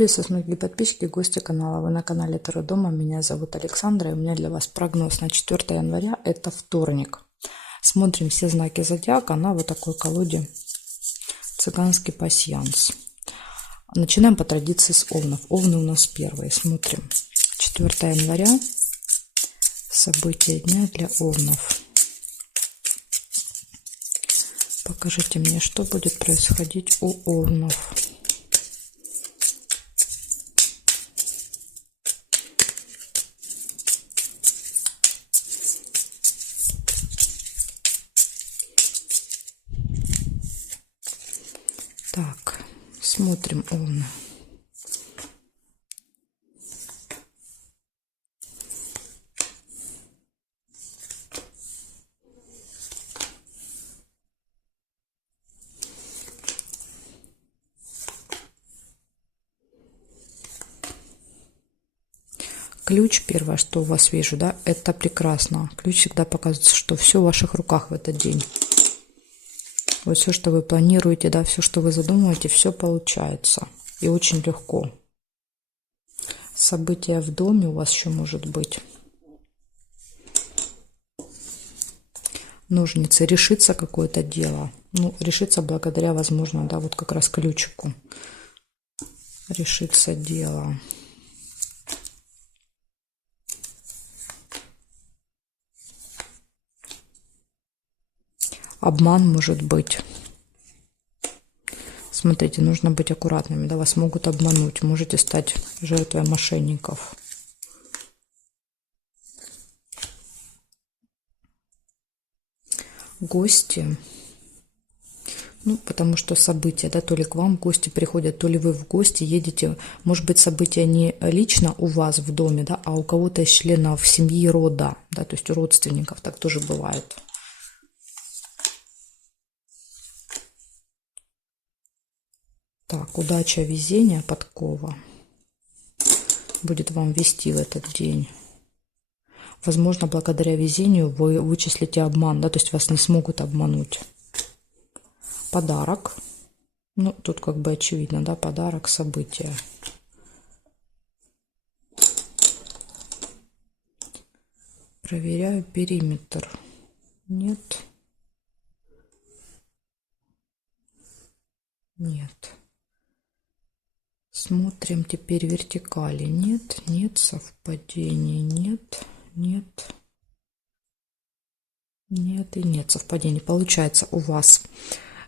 Приветствую, дорогие подписчики и гости канала. Вы на канале Таро Дома. Меня зовут Александра, и у меня для вас прогноз на 4 января. Это вторник. Смотрим все знаки зодиака на вот такой колоде «Цыганский пасьянс». Начинаем по традиции с овнов. Овны у нас первые. Смотрим. 4 января. События дня для овнов. Покажите мне, что будет происходить у овнов. Так, смотрим овны. Ключ, первое, что у вас вижу, да, это прекрасно. Ключ всегда показывает, что все в ваших руках в этот день. Вот все, что вы планируете, да, все, что вы задумываете, все получается. И очень легко. События в доме у вас еще может быть. Ножницы. Решится какое-то дело. Ну, решится благодаря, возможно, да, вот как раз ключику. Решится дело. Обман может быть. Смотрите, нужно быть аккуратными, да, вас могут обмануть, можете стать жертвой мошенников. Гости, ну, потому что события, да, то ли к вам гости приходят, то ли вы в гости едете, может быть, события не лично у вас в доме, да, а у кого-то из членов семьи, рода, да, то есть у родственников, так тоже бывает. Так, удача, везение, подкова будет вам вести в этот день. Возможно, благодаря везению вы вычислите обман, да, то есть вас не смогут обмануть. Подарок. Ну, тут как бы очевидно, да, подарок, события. Проверяю периметр. Нет. Нет. Смотрим теперь вертикали. Нет, нет, совпадений. Нет, нет. Нет и нет совпадений. Получается, у вас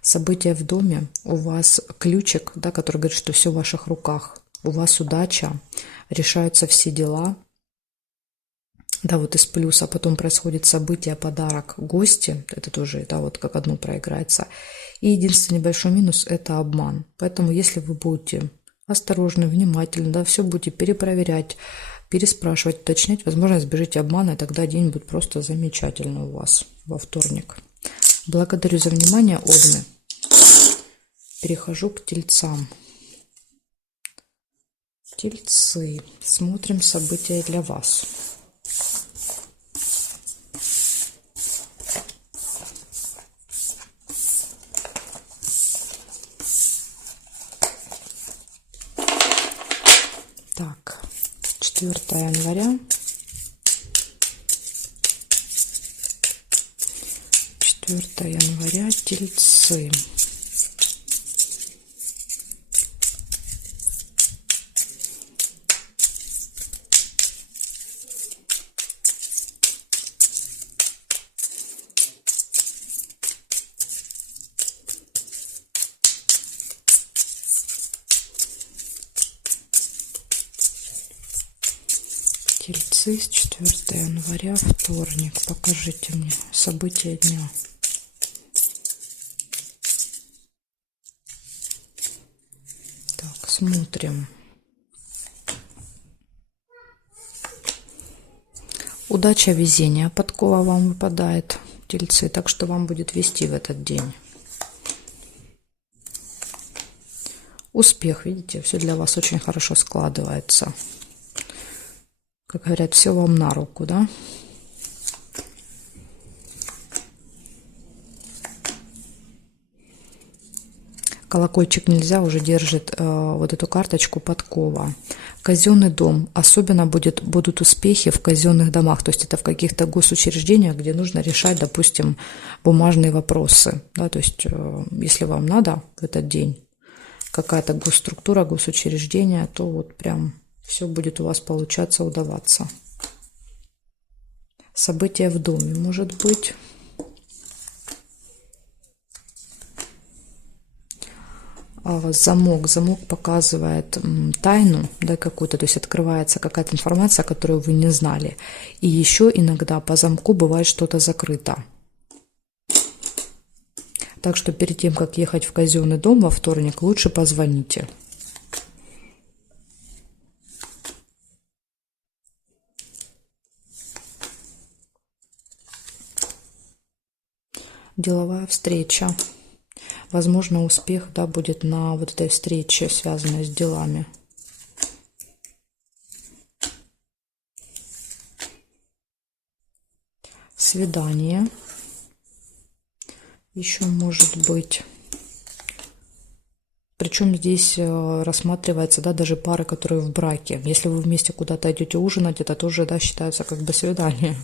события в доме, у вас ключик, да, который говорит, что все в ваших руках. У вас удача, решаются все дела. Да, вот из плюса. Потом происходит событие, подарок, гости. Это тоже, да, вот как одно проиграется. И единственный небольшой минус – это обман. Поэтому, если вы будете осторожны, внимательны, да, все будете перепроверять, переспрашивать, уточнять, возможно, избежите обмана, и тогда день будет просто замечательный у вас во вторник. Благодарю за внимание, овны. Перехожу к тельцам. Тельцы. Смотрим события для вас. Так, 4 января. 4 января, тельцы. Тельцы с 4 января, вторник. Покажите мне события дня. Так, смотрим. Удача, везение, подкова вам выпадает, тельцы, так что вам будет вести в этот день. Успех, видите, все для вас очень хорошо складывается. Как говорят, все вам на руку, да? Колокольчик нельзя уже держит вот эту карточку подкова. Казенный дом. Особенно будут успехи в казенных домах. То есть это в каких-то госучреждениях, где нужно решать, допустим, бумажные вопросы. Да, то есть если вам надо в этот день какая-то госструктура, госучреждение, то вот прям все будет у вас получаться, удаваться. Событие в доме может быть. Замок. Замок показывает тайну, да, какую-то, то есть открывается какая-то информация, которую вы не знали. И еще иногда по замку бывает что-то закрыто. Так что перед тем, как ехать в казенный дом во вторник, лучше позвоните. Деловая встреча. Возможно, успех, да, будет на вот этой встрече, связанной с делами. Свидание. Еще может быть. Причем здесь рассматривается, да, даже пары, которые в браке. Если вы вместе куда-то идете ужинать, это тоже, да, считается как бы свидание.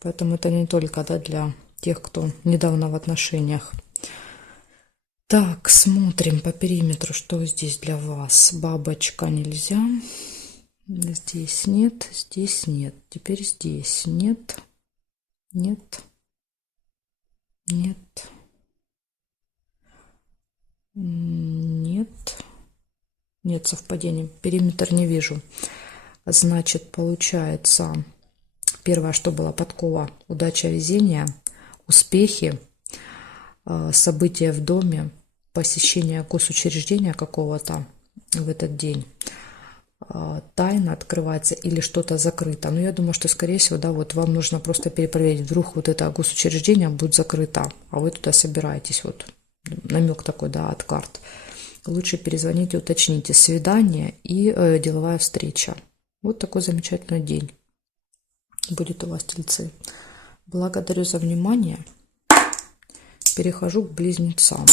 Поэтому это не только, да, для тех, кто недавно в отношениях. Так, смотрим по периметру, что здесь для вас. Бабочка нельзя. Здесь нет, здесь нет. Теперь здесь нет, нет, нет, нет, нет совпадения. Периметр не вижу. Значит, получается, первое, что было подкова, удача, везение, успехи, события в доме, посещение госучреждения какого-то в этот день, тайна открывается или что-то закрыто. Но я думаю, что, скорее всего, да, вот вам нужно просто перепроверить, вдруг вот это госучреждение будет закрыто, а вы туда собираетесь. Вот намек такой, да, от карт. Лучше перезвоните, уточните. Свидание и деловая встреча. Вот такой замечательный день будет у вас, тельцы. Благодарю за внимание. Перехожу к близнецам.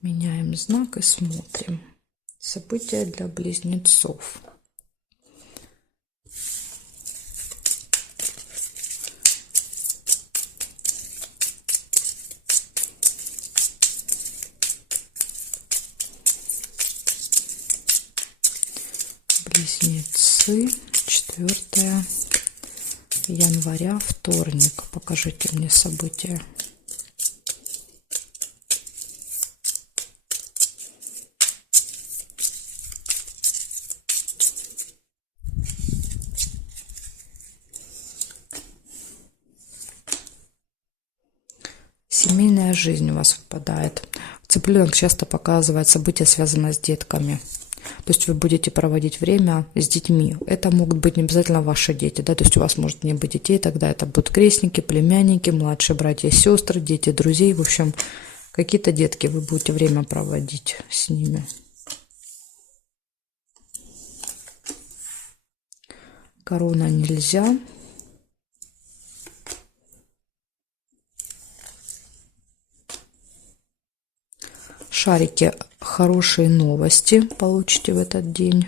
Меняем знак и смотрим. События для близнецов. Близнецы, 4 января, вторник. Покажите мне события. Семейная жизнь у вас выпадает. Цыпленок часто показывает события, связанные с детками. То есть вы будете проводить время с детьми. Это могут быть не обязательно ваши дети, да, то есть у вас может не быть детей, тогда это будут крестники, племянники, младшие братья и сестры, дети друзей, в общем, какие-то детки, вы будете время проводить с ними. Корона нельзя. Шарики, хорошие новости получите в этот день.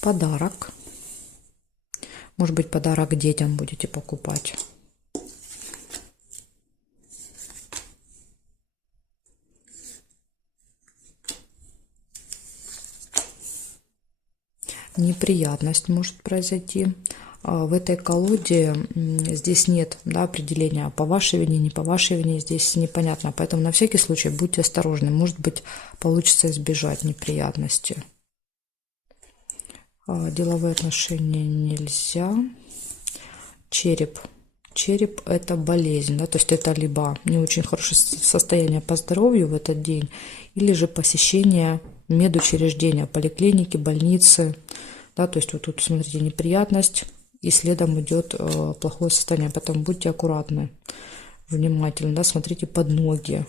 Подарок. Может быть, подарок детям будете покупать. Неприятность может произойти. В этой колоде здесь нет, да, определения по вашей вине, не по вашей вине, здесь непонятно. Поэтому на всякий случай будьте осторожны. Может быть, получится избежать неприятности. Деловые отношения нельзя. Череп. череп это болезнь, да, то есть это либо не очень хорошее состояние по здоровью в этот день, или же посещение медучреждения, поликлиники, больницы, да, то есть вот тут, смотрите, неприятность, и следом идет плохое состояние, поэтому будьте аккуратны, внимательны, да, смотрите под ноги,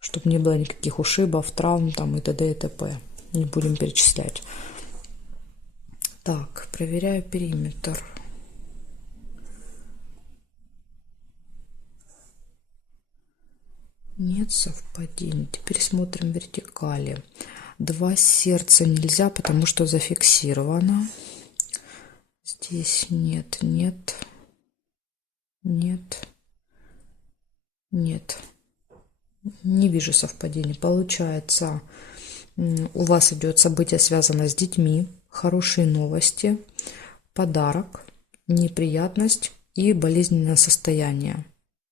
чтобы не было никаких ушибов, травм там и т.д. и т.п. Не будем перечислять. Так, проверяю периметр. Нет совпадений. Теперь смотрим вертикали. 2 сердца нельзя, потому что зафиксировано. Здесь нет, нет, нет, нет. Не вижу совпадений. Получается, у вас идет событие, связанное с детьми, хорошие новости, подарок, неприятность и болезненное состояние.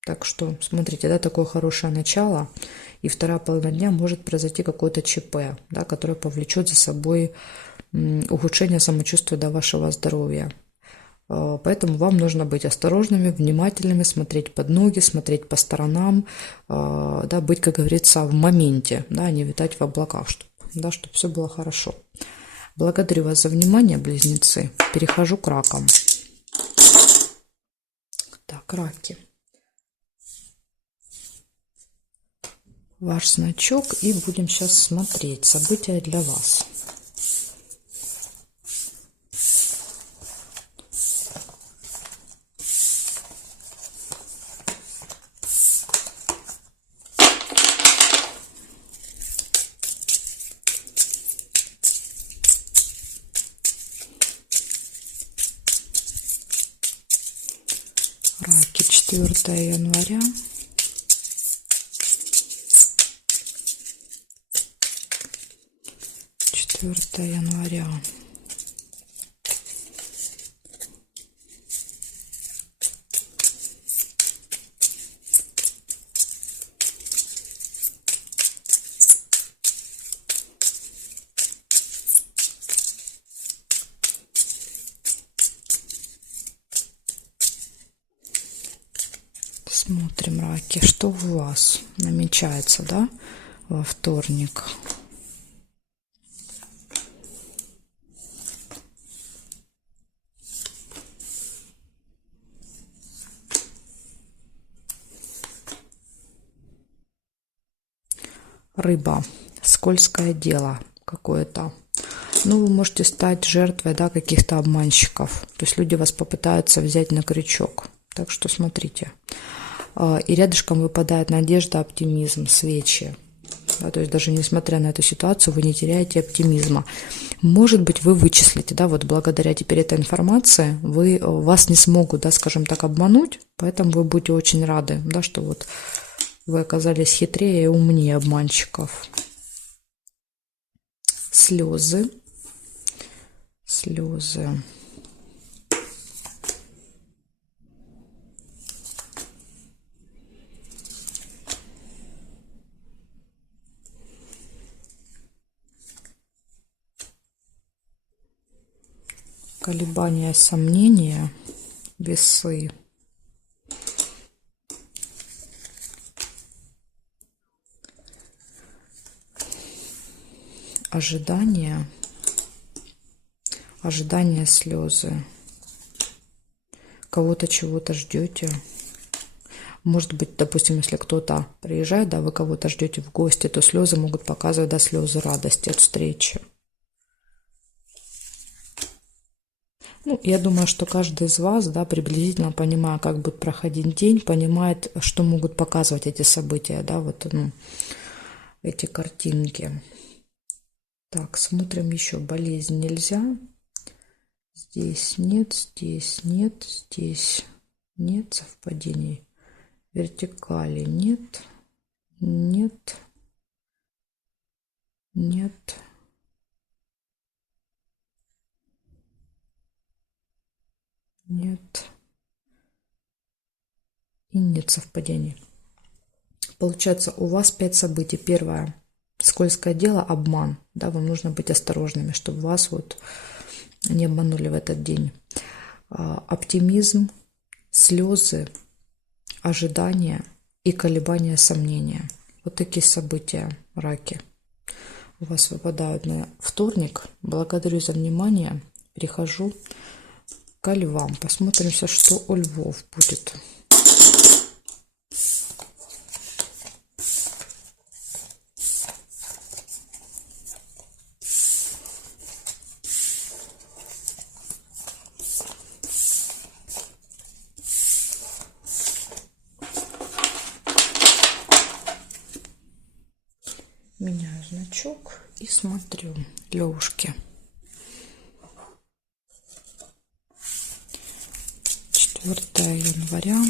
Так что, смотрите, да, такое хорошее начало, и вторая половина дня может произойти какое-то ЧП, да, которое повлечет за собой ухудшение самочувствия до вашего здоровья. Поэтому вам нужно быть осторожными, внимательными, смотреть под ноги, смотреть по сторонам, да, быть, как говорится, в моменте, да, не витать в облаках, чтобы все было хорошо. Благодарю вас за внимание, близнецы. Перехожу к ракам. Так, раки. Ваш значок, и будем сейчас смотреть события для вас. Раки, 4 января. Января. Смотрим, раки, что у вас намечается, да, во вторник. Рыба, скользкое дело какое-то. Ну, вы можете стать жертвой, да, каких-то обманщиков. То есть люди вас попытаются взять на крючок. Так что смотрите. И рядышком выпадает надежда, оптимизм, свечи. Да, то есть даже несмотря на эту ситуацию, вы не теряете оптимизма. Может быть, вы вычислите, да, вот благодаря теперь этой информации, вас не смогут, да, скажем так, обмануть, поэтому вы будете очень рады, да, что вот вы оказались хитрее и умнее обманщиков. Слезы. Слезы. Колебания, сомнения, весы. Ожидания, слезы. Кого-то чего-то ждете. Может быть, допустим, если кто-то приезжает, да, вы кого-то ждете в гости, то слезы могут показывать, да, слезы радости от встречи. Ну, я думаю, что каждый из вас, да, приблизительно понимая, как будет проходить день, понимает, что могут показывать эти события, да, вот, эти картинки. Так, смотрим еще. Болезнь нельзя. Здесь нет, здесь нет, здесь нет совпадений. Вертикали нет, нет, нет. Нет. И нет совпадений. Получается, у вас 5 событий. Первое. Скользкое дело, обман. Да, вам нужно быть осторожными, чтобы вас вот не обманули в этот день. Оптимизм, слезы, ожидания и колебания, сомнения. Вот такие события, раки, у вас выпадают на вторник. Благодарю за внимание. Перехожу к львам. Посмотримся, что у львов будет. Меняю значок и смотрю. Левушки. 4 января.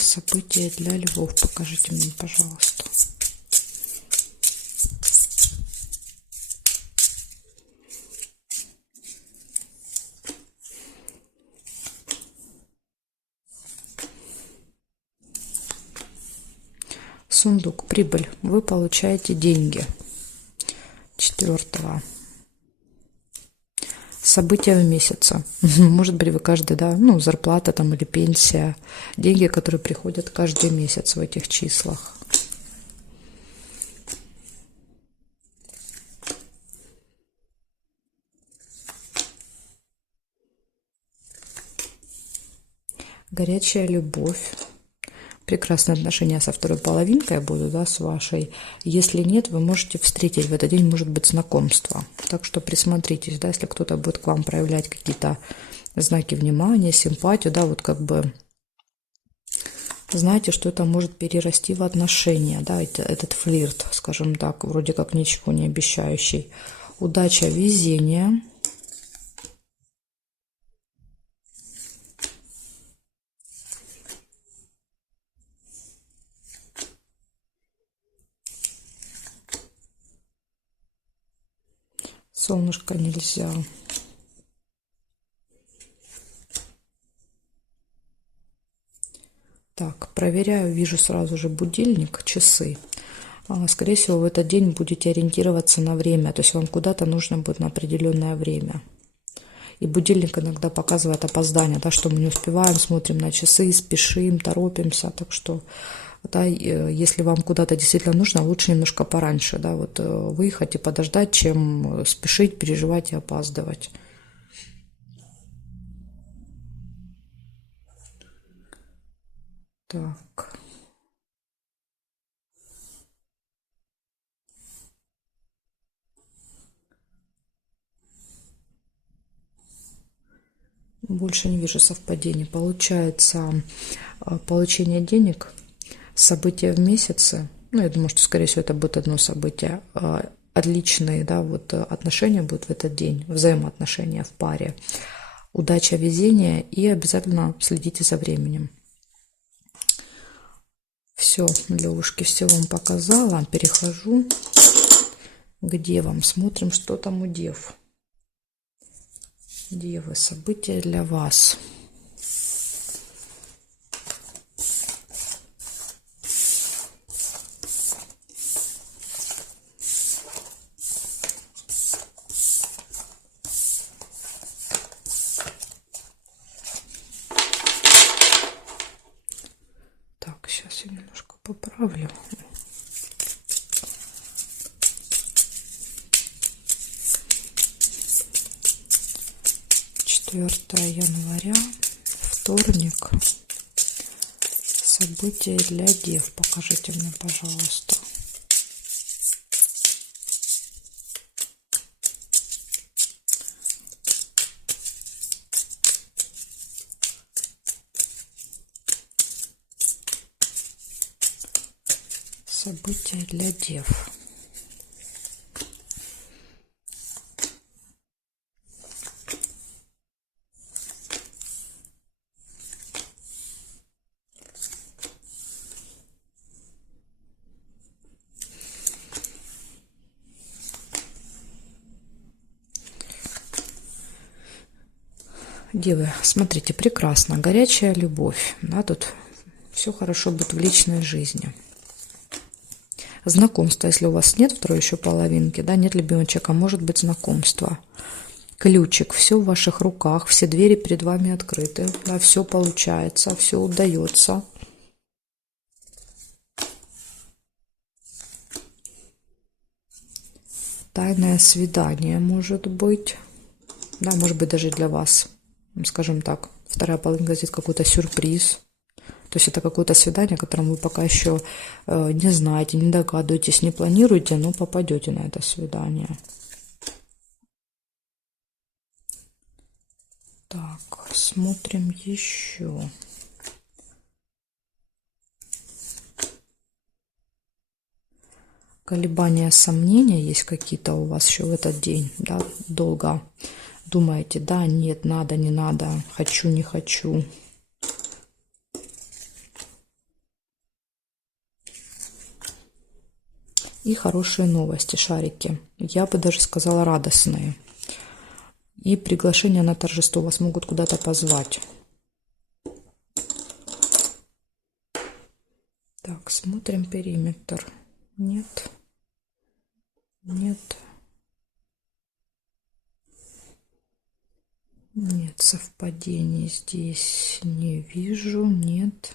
События для львов. Покажите мне, пожалуйста. Сундук. Прибыль. Вы получаете деньги. 4. События в месяце. Может быть, вы каждый, да, ну, зарплата там или пенсия. Деньги, которые приходят каждый месяц в этих числах. Горячая любовь. Прекрасные отношения со второй половинкой будут, да, с вашей. Если нет, вы можете встретить в этот день, может быть, знакомство. Так что присмотритесь, да, если кто-то будет к вам проявлять какие-то знаки внимания, симпатию, да, вот как бы знаете, что это может перерасти в отношения, да, этот флирт, скажем так, вроде как ничего не обещающий. Удача, везение. Солнышко нельзя. Так, проверяю, вижу сразу же будильник, часы. Скорее всего, в этот день будете ориентироваться на время, то есть вам куда-то нужно будет на определенное время. И будильник иногда показывает опоздание, да, что мы не успеваем, смотрим на часы, спешим, торопимся. Так что, да, если вам куда-то действительно нужно, лучше немножко пораньше, да, вот выехать и подождать, чем спешить, переживать и опаздывать. Так. Больше не вижу совпадений. Получается, получение денег, события в месяце. Ну, я думаю, что, скорее всего, это будет одно событие. Отличные, да, вот отношения будут в этот день, взаимоотношения в паре. Удача, везение и обязательно следите за временем. Все, Левушки, все вам показала. Перехожу к девам. Смотрим, что там у дев. Девы, события для вас. Так, сейчас я немножко поправлю. Четвертое января, вторник. События для дев. Покажите мне, пожалуйста. События для дев. Девы, смотрите, прекрасно. Горячая любовь. Да, тут все хорошо будет в личной жизни. Знакомство, если у вас нет второй еще половинки, да, нет любимого человека, может быть знакомство. Ключик, все в ваших руках, все двери перед вами открыты, да, все получается, все удается. Тайное свидание может быть, да, может быть даже для вас, скажем так, вторая половинка здесь какой-то сюрприз. То есть это какое-то свидание, о котором вы пока еще не знаете, не догадываетесь, не планируете, но попадете на это свидание. Так, смотрим еще. Колебания, сомнения есть какие-то у вас еще в этот день, да, долго думаете, да, нет, надо, не надо, хочу, не хочу. И хорошие новости, шарики. Я бы даже сказала радостные. И приглашение на торжество. Вас могут куда-то позвать. Так, смотрим периметр. Нет. Нет. Нет, совпадений здесь не вижу. Нет.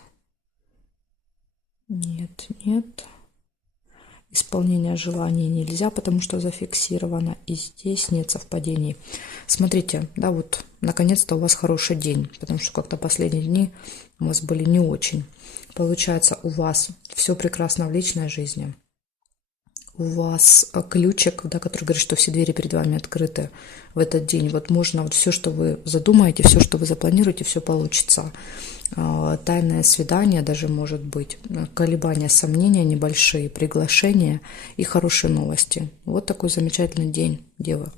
Нет, нет. Исполнение желаний нельзя, потому что зафиксировано. И здесь нет совпадений. Смотрите, да, вот наконец-то у вас хороший день, потому что как-то последние дни у вас были не очень. Получается, у вас все прекрасно в личной жизни. У вас ключик, да, который говорит, что все двери перед вами открыты в этот день. Вот можно вот все, что вы задумаете, все, что вы запланируете, все получится. Тайное свидание даже может быть, колебания, сомнения небольшие, приглашения и хорошие новости. Вот такой замечательный день, девы.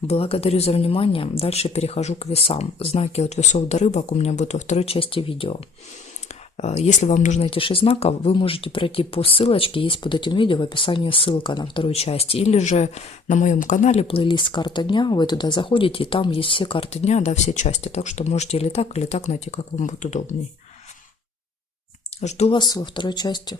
Благодарю за внимание. Дальше перехожу к весам. Знаки от весов до рыбок у меня будут во второй части видео. Если вам нужны эти 6 знаков, вы можете пройти по ссылочке, есть под этим видео в описании ссылка на вторую часть. Или же на моем канале плейлист «Карта дня», вы туда заходите, и там есть все карты дня, да, все части. Так что можете или так найти, как вам будет удобней. Жду вас во второй части.